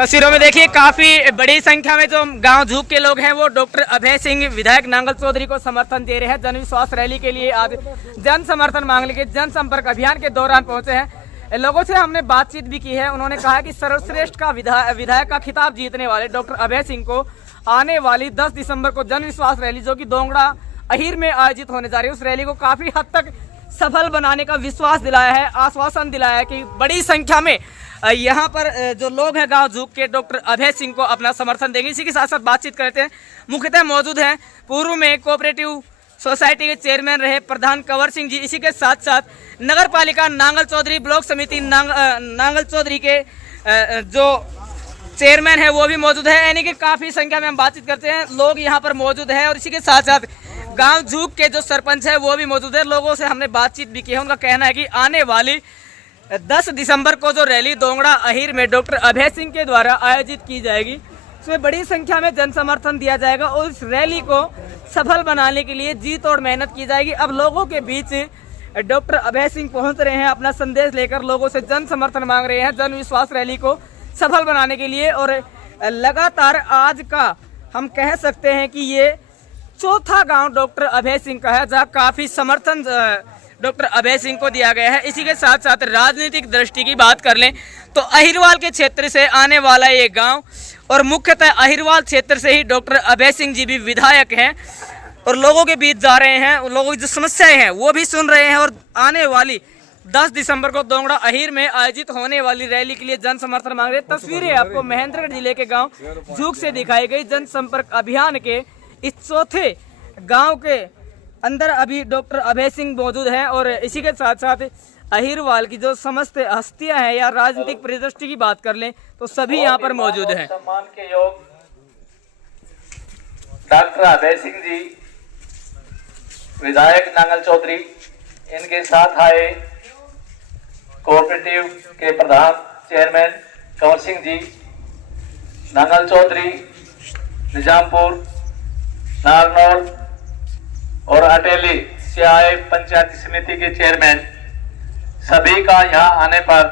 तस्वीरों में देखिए काफी बड़ी संख्या में जो गांव झूक के लोग हैं वो डॉक्टर अभय सिंह विधायक नांगल चौधरी को समर्थन दे रहे हैं। जन विश्वास रैली के लिए आज जन समर्थन मांगने के जनसंपर्क अभियान के दौरान पहुंचे हैं। लोगों से हमने बातचीत भी की है। उन्होंने कहा कि सर्वश्रेष्ठ का विधायक का खिताब जीतने वाले डॉक्टर अभय सिंह को आने वाली 10 दिसंबर को जन विश्वास रैली जो कि दोंगड़ा अहीर में आयोजित होने जा रही है, उस रैली को काफी हद तक सफल बनाने का विश्वास दिलाया है, आश्वासन दिलाया है कि बड़ी संख्या में यहाँ पर जो लोग हैं गांव झूक के डॉक्टर अभय सिंह को अपना समर्थन देंगे। इसी के साथ साथ बातचीत करते हैं। मुख्यतः मौजूद हैं पूर्व में कोऑपरेटिव सोसाइटी के चेयरमैन रहे प्रधान कंवर सिंह जी। इसी के साथ साथ नगर पालिका नांगल चौधरी ब्लॉक समिति नांगल चौधरी के जो चेयरमैन है वो भी मौजूद है। यानी कि काफी संख्या में हम बातचीत करते हैं, लोग यहाँ पर मौजूद है। और इसी के साथ साथ गांव झूक के जो सरपंच है वो भी मौजूद है। लोगों से हमने बातचीत भी की है। उनका कहना है कि आने वाली 10 दिसंबर को जो रैली दोंगड़ा अहीर में डॉक्टर अभय सिंह के द्वारा आयोजित की जाएगी, उसमें बड़ी संख्या में जन समर्थन दिया जाएगा और इस रैली को सफल बनाने के लिए जी तोड़ मेहनत की जाएगी। अब लोगों के बीच डॉक्टर अभय सिंह पहुंच रहे हैं, अपना संदेश लेकर लोगों से जन समर्थन मांग रहे हैं जन विश्वास रैली को सफल बनाने के लिए। और लगातार आज का हम कह सकते हैं कि ये चौथा गांव डॉक्टर अभय सिंह का है जहां काफी समर्थन डॉक्टर अभय सिंह को दिया गया है। इसी के साथ साथ राजनीतिक दृष्टि की बात कर लें तो अहिरवाल के क्षेत्र से आने वाला ये गांव और मुख्यतः अहिरवाल क्षेत्र से ही डॉक्टर अभय सिंह जी भी विधायक हैं और लोगों के बीच जा रहे हैं। लोगों की जो समस्याएं हैं वो भी सुन रहे हैं और आने वाली 10 दिसंबर को दोंगड़ा अहीर में आयोजित होने वाली रैली के लिए जन समर्थन मांग रहे हैं। तस्वीरें आपको महेंद्रगढ़ जिले के गाँव झूक से दिखाई गई। जनसंपर्क अभियान के इस चौथे गाँव के अंदर अभी डॉक्टर अभय सिंह मौजूद हैं और इसी के साथ साथ अहीरवाल की जो समस्त हस्तियां हैं या राजनीतिक परिदृष्टि की बात कर लें तो सभी यहाँ पर मौजूद हैं। सम्मान के योग डॉक्टर अभय सिंह जी विधायक नांगल चौधरी, इनके साथ आए कोऑपरेटिव के प्रधान चेयरमैन कंवर सिंह जी, नांगल चौधरी, निजामपुर, नारनौल और अटेली से आए पंचायती समिति के चेयरमैन, सभी का यहाँ आने पर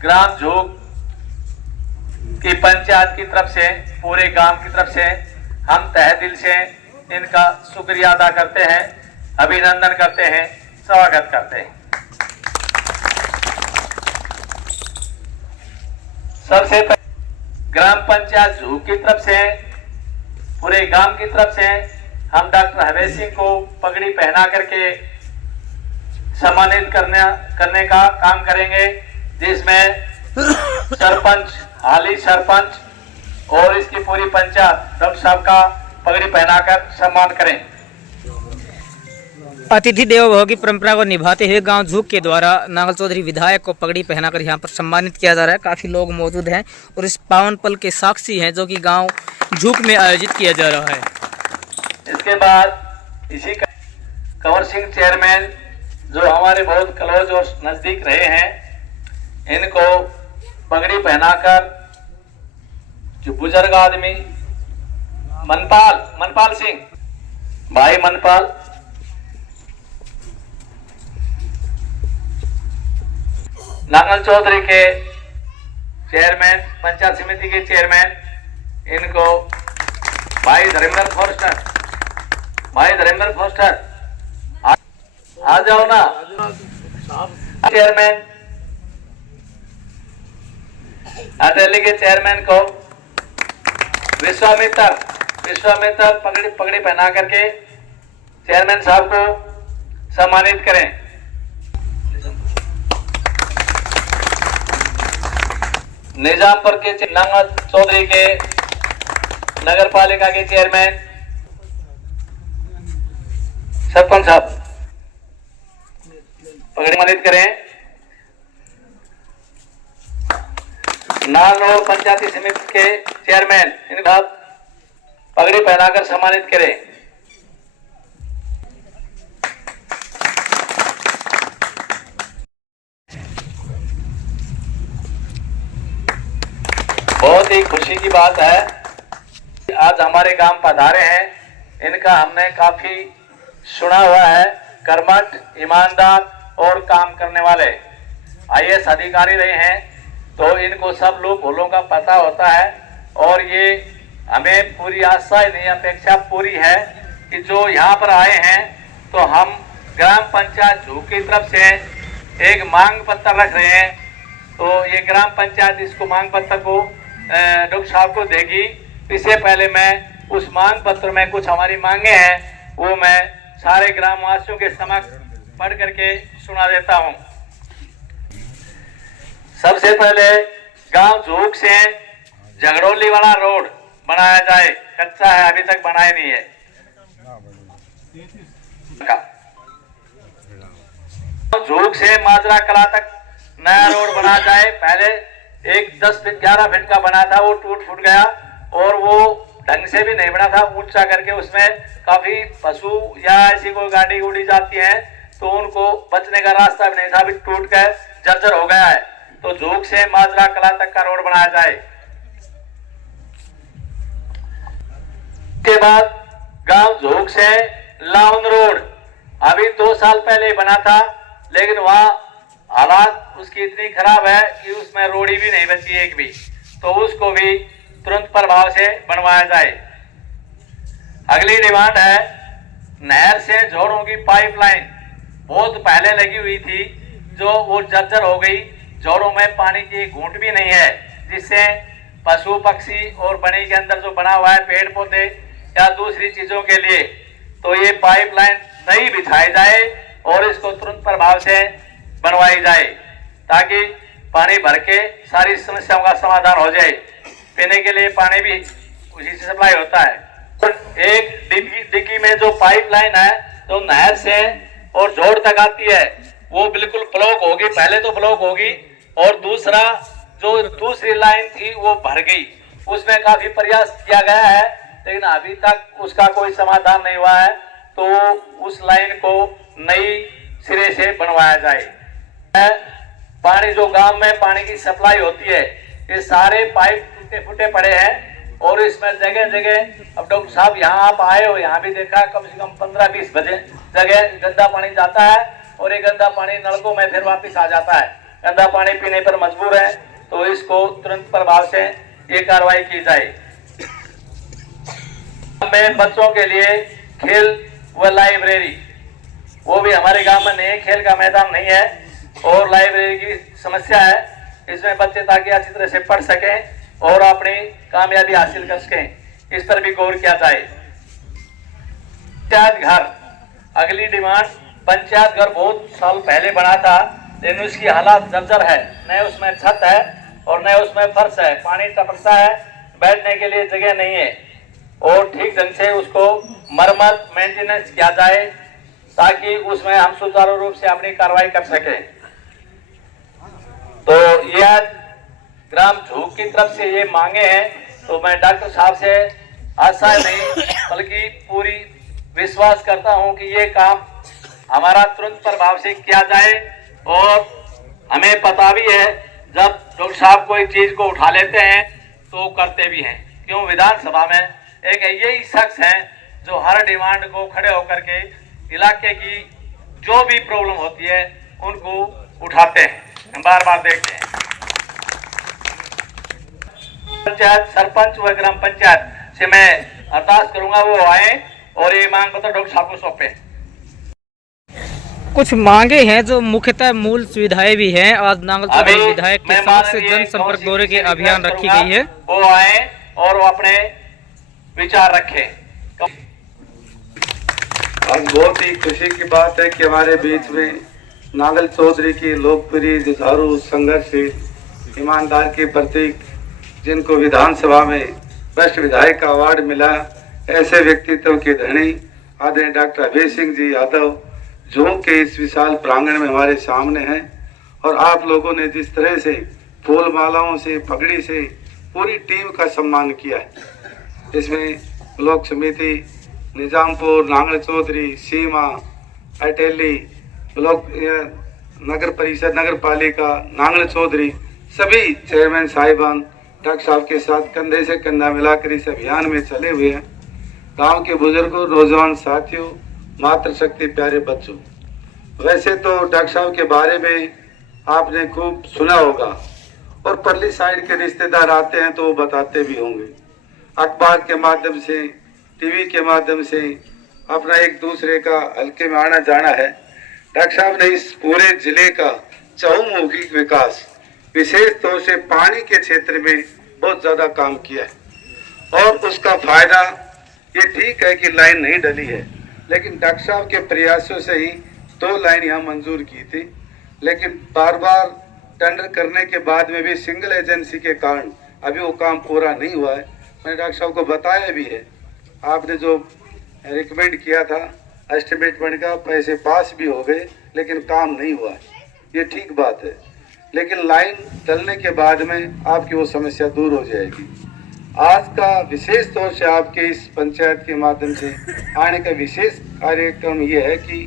ग्राम झूक की पंचायत की तरफ से, पूरे गांव की तरफ से हम तहे दिल से इनका शुक्रिया अदा करते हैं, अभिनंदन करते हैं, स्वागत करते हैं। सबसे पहले ग्राम पंचायत झूक की तरफ से, पूरे गांव की तरफ से हम डॉक्टर अभय सिंह को पगड़ी पहना करके सम्मानित करने का काम करेंगे, जिसमें सरपंच, हाली सरपंच और इसकी पूरी पंचायत डॉक्टर साहब का पगड़ी पहनाकर सम्मान करें। अतिथि देवो भव की परंपरा को निभाते हुए गांव झूक के द्वारा नांगल चौधरी विधायक को पगड़ी पहनाकर यहां पर सम्मानित किया जा रहा है। काफी लोग मौजूद हैं और इस पावन पल के साक्षी हैं जो कि गांव झूक में आयोजित किया जा रहा है। इसके बाद इसी कंवर सिंह चेयरमैन जो हमारे बहुत क्लोज और नजदीक रहे हैं, इनको पगड़ी पहनाकर जो बुजुर्ग आदमी मनपाल सिंह, भाई मनपाल, नांगल चौधरी के चेयरमैन, पंचायत समिति के चेयरमैन, इनको भाई धर्मेंद्र फोस्टर आ जाओ ना। चेयरमैन अटेली के चेयरमैन को विश्वामित्र पगड़ी पहना करके चेयरमैन साहब को सम्मानित करें। निजामपुर के नांगल चौधरी के नगर पालिका के चेयरमैन सरपंच साहब पगड़ी सम्मानित करें। नारनौल पंचायती समिति के चेयरमैन इनका पगड़ी पहनाकर सम्मानित करें। बहुत ही खुशी की बात है, आज हमारे गांव पधारे हैं। इनका हमने काफी सुना हुआ है, कर्मठ, ईमानदार और काम करने वाले IAS अधिकारी रहे हैं। तो इनको सब लोग भूलों का पता होता है। और ये हमें पूरी आशा नहीं, अपेक्षा पूरी है कि जो यहाँ पर आए हैं तो हम ग्राम पंचायत झूक की तरफ से एक मांग पत्र रख रहे हैं। तो ये ग्राम पंचायत इसको मांग पत्र को डॉक्टर साहब को देगी। इससे पहले मैं उस मांग पत्र में कुछ हमारी मांगे हैं वो मैं सारे ग्रामवासियों के समक्ष पढ़ करके सुना देता हूँ। सबसे पहले गांव झूक से झगड़ोली वाला रोड बनाया जाए, कच्चा है, अभी तक बनाया नहीं है। झूक से माजरा कला तक नया रोड बना जाए। पहले एक 10-11 फीट का बना था, वो टूट फूट गया और वो ढंग से भी नहीं बना था, ऊंचा करके उसमें काफी पशु या ऐसी कोई गाड़ी उड़ी जाती है तो उनको बचने का रास्ता भी नहीं था, अभी टूट कर जर्जर हो गया है। तो झूक से माजरा कला तक का रोड बनाया जाए। के बाद गांव झूक से लाउन रोड अभी 2 साल पहले बना था, लेकिन वहां हालात उसकी इतनी खराब है कि उसमें रोड़ी भी नहीं बची एक भी, तो उसको भी तुरंत प्रभाव से बनवाया जाए। अगली डिमांड है नहर से जोड़ों की पाइपलाइन, बहुत पहले लगी हुई थी जो वो जर्जर हो गई। जोड़ों में पानी की घूंट भी नहीं है, जिससे पशु पक्षी और बनी के अंदर जो बना हुआ है पेड़ पौधे या दूसरी चीजों के लिए, तो ये पाइपलाइन नई बिछाई जाए और इसको तुरंत प्रभाव से बनवाई जाए ताकि पानी भर के सारी समस्याओं का समाधान हो जाए। पीने के लिए पानी भी उसी से सप्लाई होता है। एक डिग्गी में जो पाइपलाइन है तो नहर से और जोड़ तक आती है वो बिल्कुल ब्लॉक होगी, पहले तो ब्लॉक होगी और दूसरा जो दूसरी लाइन थी वो भर गई। उसमें काफी प्रयास किया गया है लेकिन अभी तक उसका कोई समाधान नहीं हुआ है, तो उस लाइन को नई सिरे से बनवाया जाए। पानी जो गांव में पानी की सप्लाई होती है, ये सारे पाइप टूटे फूटे पड़े हैं और इसमें जगह जगह, अब डॉक्टर साहब यहाँ आप आए हो, यहाँ भी देखा कम से कम 15-20 जगह गंदा पानी जाता है और ये गंदा पानी नलकों में फिर वापस आ जाता है। गंदा पानी पीने पर मजबूर है, तो इसको तुरंत प्रभाव से ये कार्रवाई की जाए। में बच्चों के लिए खेल व लाइब्रेरी, वो भी हमारे गांव में नहीं है, खेल का मैदान नहीं है और लाइब्रेरी की समस्या है। इसमें बच्चे ताकि अच्छी तरह से पढ़ सकें और अपनी कामयाबी हासिल कर सकें, इस पर भी गौर किया जाए। पंचायत घर, अगली डिमांड, पंचायत घर बहुत साल पहले बना था लेकिन उसकी हालात जर्जर है, न उसमें छत है और न उसमें फर्श है, पानी टपकता है, बैठने के लिए जगह नहीं है और ठीक ढंग से उसको मरम्मत मेंटेनेंस किया जाए ताकि उसमें हम सुचारू रूप से अपनी कार्रवाई कर सके। तो यह ग्राम झूक की तरफ से ये मांगे हैं, तो मैं डॉक्टर साहब से आशा नहीं बल्कि पूरी विश्वास करता हूं कि ये काम हमारा तुरंत प्रभाव से किया जाए। और हमें पता भी है जब डॉक्टर साहब कोई चीज को उठा लेते हैं तो करते भी हैं, क्यों विधानसभा में एक यही शख्स है जो हर डिमांड को खड़े होकर के इलाके की जो भी प्रॉब्लम होती है उनको उठाते हैं, बार बार देखते हैं। पंचायत सरपंच व ग्राम पंचायत से मैं अरदास करूंगा वो आए और ये मांग पत्र डॉक्टर साहब को सौंपे। कुछ मांगे हैं जो मुख्यतः मूल सुविधाएं भी हैं। आज नांगल विधायक के समक्ष जन संपर्क दौरे के अभियान रखी गई है, वो आए और वो अपने विचार रखें। आज बहुत ही खुशी की बात है कि हमारे बीच में नांगल चौधरी की लोकप्रिय जुझारू संघर्षशील ईमानदार के प्रतीक, जिनको विधानसभा में बेस्ट विधायक का अवार्ड मिला, ऐसे व्यक्तित्व के धनी आदरणीय डॉक्टर अभय सिंह जी यादव झूक के इस विशाल प्रांगण में हमारे सामने हैं। और आप लोगों ने जिस तरह से फूल मालाओं से, पगड़ी से पूरी टीम का सम्मान किया है, इसमें ब्लॉक समिति निजामपुर, नांगल चौधरी, सीमा, अटेली, ब्लॉक नगर परिषद, नगर पालिका, नांगल चौधरी, सभी चेयरमैन साहिबान डॉक्टर साहब के साथ कंधे से कंधा मिलाकर इस अभियान में चले हुए हैं। गांव के बुजुर्गों, नौजवान साथियों, मातृशक्ति प्यारे बच्चों, वैसे तो डॉक्टर साहब के बारे में आपने खूब सुना होगा और परली साइड के रिश्तेदार आते हैं तो वो बताते भी होंगे। अखबार के माध्यम से, टीवी के माध्यम से अपना एक दूसरे का हल्के में आना जाना है। डॉक्टर साहब ने इस पूरे जिले का चहुमुखी विकास, विशेष तौर से पानी के क्षेत्र में बहुत ज्यादा काम किया है और उसका फायदा ये ठीक है कि लाइन नहीं डली है, लेकिन डॉक्टर साहब के प्रयासों से ही 2 लाइन यहाँ मंजूर की थी, लेकिन बार बार टेंडर करने के बाद में भी सिंगल एजेंसी के कारण अभी वो काम पूरा नहीं हुआ है। मैंने डॉक्टर साहब को बताया भी है, आपने जो रिकमेंड किया था एस्टिमेट बन का, पैसे पास भी हो गए लेकिन काम नहीं हुआ है, ये ठीक बात है। लेकिन लाइन डलने के बाद में आपकी वो समस्या दूर हो जाएगी। आज का विशेष तौर से आपके इस पंचायत के माध्यम से आने का विशेष कार्यक्रम ये है कि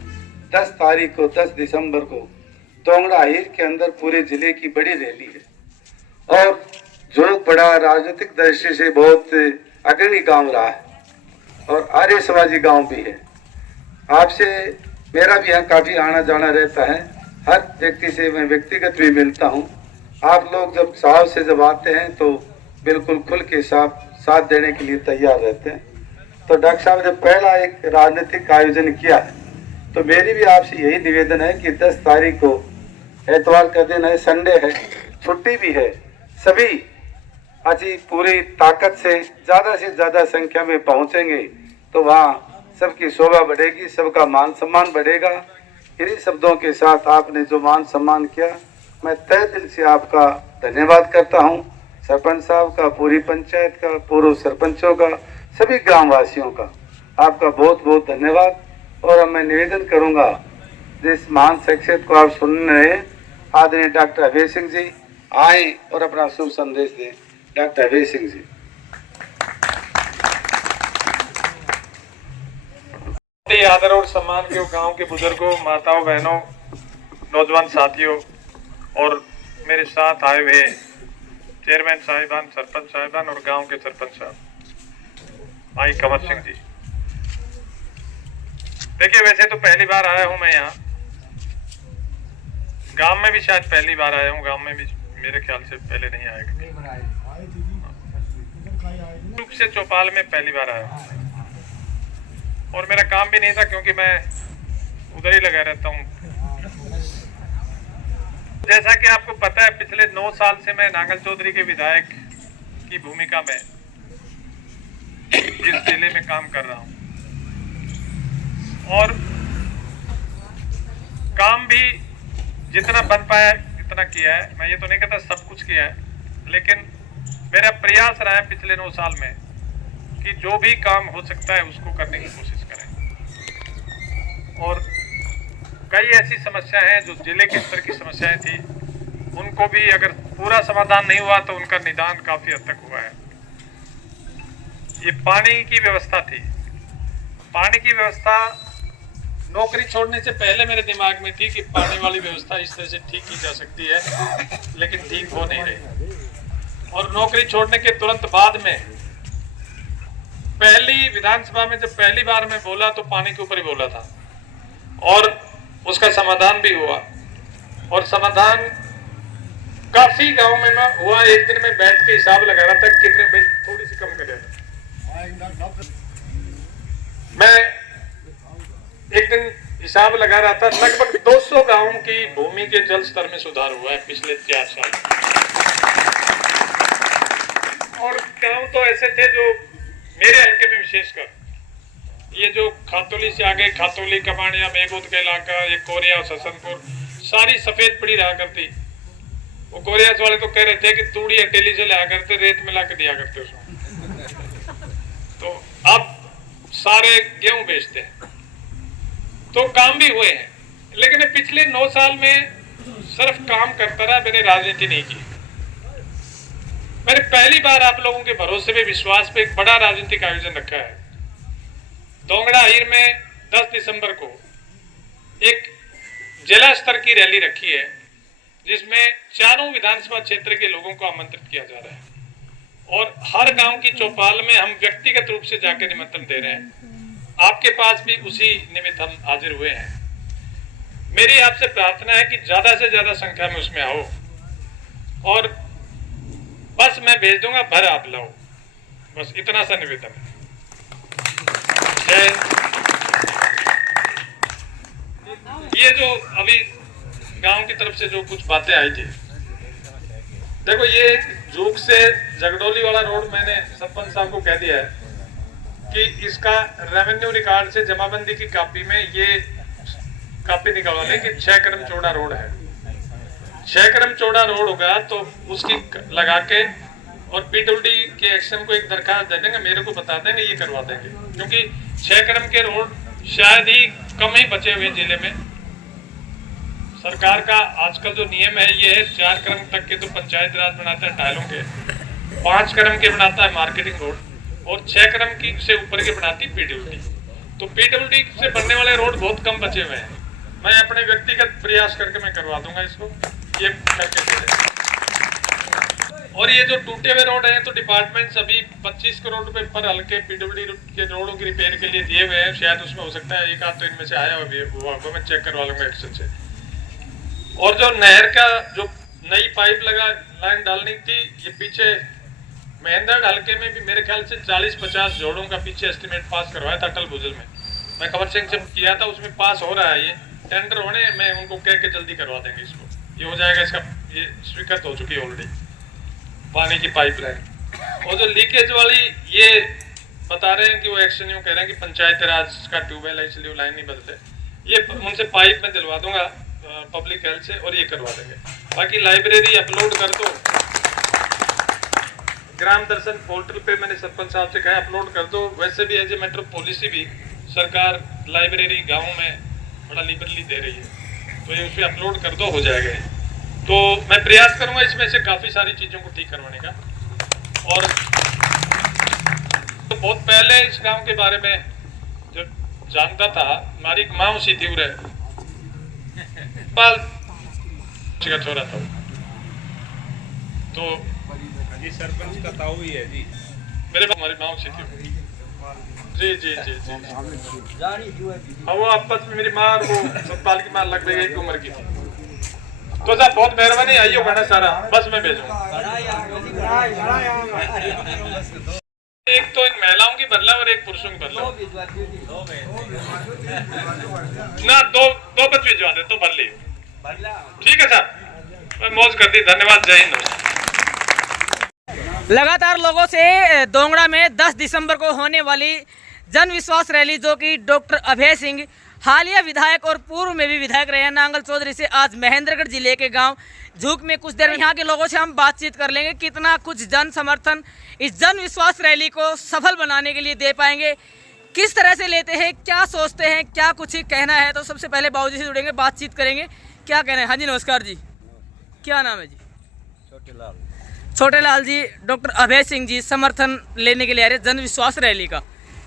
10 तारीख को, 10 दिसंबर को तोंगड़ा हिर के अंदर पूरे जिले की बड़ी रैली है और जो बड़ा राजनीतिक दृष्टि से बहुत अग्रणी गांव रहा है और आर्यसमाजी गांव भी है। आपसे मेरा भी यहाँ काफी आना जाना रहता है, हर व्यक्ति से मैं व्यक्तिगत भी मिलता हूँ। आप लोग जब साहब से जब आते हैं तो बिल्कुल खुल के साथ देने के लिए तैयार रहते हैं। तो डॉक्टर साहब ने पहला एक राजनीतिक आयोजन किया है, तो मेरी भी आपसे यही निवेदन है कि 10 तारीख को एतवार का दिन है, संडे है, छुट्टी भी है, सभी अच्छी पूरी ताकत से ज़्यादा संख्या में पहुंचेंगे तो वहाँ सबकी शोभा बढ़ेगी, सबका मान सम्मान बढ़ेगा। इन्हीं शब्दों के साथ आपने जो मान सम्मान किया, मैं तहे दिल से आपका धन्यवाद करता हूँ। सरपंच साहब का, पूरी पंचायत का, पूर्व सरपंचों का, सभी ग्रामवासियों का आपका बहुत बहुत धन्यवाद। और अब मैं निवेदन करूंगा, जिस महान शख्सियत को आप सुन रहे हैं, आदरणीय डॉक्टर अभय सिंह जी आए और अपना शुभ संदेश दें। डॉक्टर अभय सिंह जी। आदर और सम्मान के गांव के बुजुर्गों, माताओं, बहनों, नौजवान साथियों और मेरे साथ आए हुए चेयरमैन साहिबान, सरपंच साहिबान और गांव के सरपंच साहब भाई कंवर सिंह जी। देखिए, वैसे तो पहली बार आया हूं मैं यहाँ, गांव में भी शायद पहली बार आया हूं, गांव में भी मेरे ख्याल से पहले नहीं आएगा, रूप से चौपाल में पहली बार आया हूं। और मेरा काम भी नहीं था क्योंकि मैं उधर ही लगा रहता हूँ। जैसा कि आपको पता है, पिछले 9 साल से मैं नांगल चौधरी के विधायक की भूमिका में इस जिले में काम कर रहा हूँ और काम भी जितना बन पाया इतना किया है। मैं ये तो नहीं कहता सब कुछ किया है, लेकिन मेरा प्रयास रहा है पिछले 9 साल में कि जो भी काम हो सकता है उसको करने की कोशिश करें। और कई ऐसी समस्याएं हैं जो जिले के स्तर की समस्याएं थी, उनको भी अगर पूरा समाधान नहीं हुआ तो उनका निदान काफी हद तक हुआ है। ये पानी की व्यवस्था थी, पानी की व्यवस्था नौकरी छोड़ने से पहले मेरे दिमाग में थी कि पानी वाली व्यवस्था इस तरह से ठीक की जा सकती है, लेकिन ठीक हो नहीं रही। और नौकरी छोड़ने के तुरंत बाद में पहली विधानसभा में जब पहली बार मैं बोला तो पानी के ऊपर ही बोला था और उसका समाधान भी हुआ। और समाधान काफी गांव में ना हुआ। एक दिन में बैठ के हिसाब लगा रहा था कितने भाई थोड़ी सी कम करें। मैं एक दिन हिसाब लगा रहा था, लगभग 200 गांवों की भूमि के जल स्तर में सुधार हुआ है पिछले 4 साल। और गांव तो ऐसे थे जो मेरे हल्के में विशेषकर ये जो खातौली से आगे, खातौली, कमानिया, मेघोद का इलाका, ये कोरिया, ससनपुर, सारी सफेद पड़ी रहा करती। वो कोरियास वाले तो कह रहे थे कि तूड़ी अटेली से लाया करते, रेत मिला के दिया करते उसमें। तो अब सारे गेहूं बेचते हैं। तो काम भी हुए हैं, लेकिन पिछले 9 साल में सिर्फ काम करता रहा, मैंने राजनीति नहीं की। मैंने पहली बार आप लोगों के भरोसे पे, विश्वास पे एक बड़ा राजनीतिक आयोजन रखा है। दोंगड़ा हीर में 10 दिसंबर को एक जिला स्तर की रैली रखी है, जिसमें चारों विधानसभा क्षेत्र के लोगों को आमंत्रित किया जा रहा है और हर गांव की चौपाल में हम व्यक्तिगत रूप से जाकर निमंत्रण दे रहे हैं। आपके पास भी उसी निमित्त हम हाजिर हुए हैं। मेरी आपसे प्रार्थना है कि ज्यादा से ज्यादा संख्या में उसमें आओ और बस मैं भेज दूंगा, भर आप लाओ, बस इतना सा निवेदन है। ये जो अभी गांव की तरफ से जो कुछ बातें आई थी, देखो ये झूक से जगडोली वाला रोड मैंने सरपंच साहब को कह दिया है कि इसका रेवेन्यू रिकॉर्ड से जमाबंदी की कॉपी में ये कॉपी निकलवा लें कि 6 कदम चौड़ा रोड है। 6 कदम चौड़ा रोड होगा तो उसकी लगा के और पीडब्ल्यूडी के एक्शन को एक दरखास्त दे देंगे, मेरे को बता देंगे, ये करवा देंगे। क्योंकि 6 कदम के रोड शायद ही कम ही बचे हुए जिले में। सरकार का आजकल जो नियम है ये है 4 कदम तक के तो पंचायत राज बनाता है टाइलों के, 5 कदम के बनाता है मार्केटिंग रोड, और 6 कदम की से ऊपर के बनाती पीडब्ल्यूडी। तो पीडब्ल्यूडी से बनने वाले रोड बहुत कम बचे हुए हैं। मैं अपने व्यक्तिगत प्रयास करके मैं करवा दूंगा इसको, ये करके दे दें। और ये जो टूटे हुए रोड हैं तो डिपार्टमेंट्स अभी 25 करोड़ रुपए पर हल्के पीडब्ल्यूडी के रोडों की रिपेयर के लिए दिए हुए हैं। शायद उसमें हो सकता है एक आध तो इनमें से आया हुआ, मैं चेक करवा लूंगा एक्शन से। और जो नहर का जो नई पाइप लगा लाइन डालनी थी, ये पीछे महेंद्र हल्के में भी मेरे ख्याल से 40-50 जोड़ों का पीछे एस्टिमेट पास करवाया था अटल भूजल में। मैं कंवर सिंह से किया था, उसमें पास हो रहा है, ये टेंडर होने मैं उनको कह के जल्दी करवा देंगे इसको, ये हो जाएगा। इसका ये स्वीकृत हो चुकी है ऑलरेडी पानी की पाइपलाइन। और जो लीकेज वाली ये बता रहे हैं कि वो एक्शन यूँ कह रहे हैं कि पंचायत राज का ट्यूबवेल है इसलिए वो लाइन नहीं बदलते, ये उनसे पाइप में दिलवा दूंगा पब्लिक हेल्थ से और ये करवा देंगे। बाकी लाइब्रेरी अपलोड कर दो, ग्राम दर्शन पोर्टल पे मैंने सरपंच साहब से कहा अपलोड कर दो। वैसे भी एज ए मेट्रो पॉलिसी भी सरकार लाइब्रेरी गाँव में बड़ा लिबरली दे रही है, तो ये उस पर अपलोड कर दो, हो जाएगा। तो मैं प्रयास करूंगा इसमें से काफ़ी सारी चीज़ों को ठीक करवाने का। और तो बहुत पहले इस गांव के बारे में जब जानता था, हमारी माँ सी थी उरे का छोरा था, तो जी सरपंच का ताऊ ही है जी, मेरे पास हमारी माँ सी थी। जी जी जी जी हाँ, वो आपस में मेरी माँ और वो सतपाल की माँ लगभग एक उम्र की थी। तो साहब बहुत मेहरबानी, आई हो गाना सारा, बस मैं भेजूंगा। एक तो इन महिलाओं की बदला और एक पुरुषों की बदला ना, दो बच भिजवा दे तो भर ली। ठीक है साहब, मैं मौज कर दी, धन्यवाद, जय हिंद। लगातार लोगों से दोंगड़ा में 10 दिसंबर को होने वाली जन विश्वास रैली, जो कि डॉक्टर अभय सिंह हालिया विधायक और पूर्व में भी विधायक रहे हैं नांगल चौधरी से, आज महेंद्रगढ़ जिले के गांव झूक में कुछ देर यहाँ के लोगों से हम बातचीत कर लेंगे, कितना कुछ जन समर्थन इस जन विश्वास रैली को सफल बनाने के लिए दे पाएंगे, किस तरह से लेते हैं, क्या सोचते हैं, क्या कुछ कहना है। तो सबसे पहले बाबूजी से जुड़ेंगे, बातचीत करेंगे, क्या कहना है। हाँ जी नमस्कार जी, क्या नाम है जी? छोटे लाल जी। डॉक्टर अभय सिंह जी समर्थन लेने के लिए आ रहे जन विश्वास रैली का,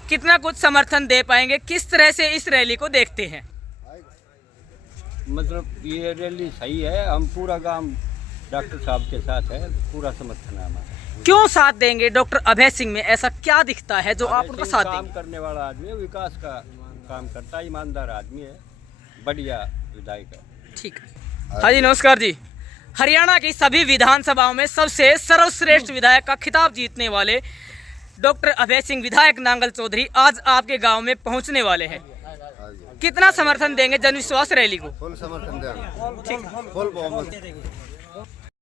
कितना कुछ समर्थन दे पाएंगे, किस तरह से इस रैली को देखते हैं? मतलब ये रैली सही है, हम पूरा गांव डॉक्टर साहब के साथ है, पूरा समर्थन है हमारा। क्यों साथ देंगे डॉक्टर अभय सिंह में, ऐसा क्या दिखता है जो आप उनका साथ देंगे? काम करने वाला आदमी है, विकास का काम करता है, ईमानदार आदमी है, बढ़िया विधायक है। ठीक है। हाँ जी नमस्कार जी। हरियाणा की सभी विधानसभाओं में सबसे सर्वश्रेष्ठ विधायक का खिताब जीतने वाले डॉक्टर अभय सिंह विधायक नांगल चौधरी आज आपके गांव में पहुंचने वाले हैं, कितना समर्थन देंगे जन विश्वास रैली को? फुल समर्थन देंगे, फुल बहुमत।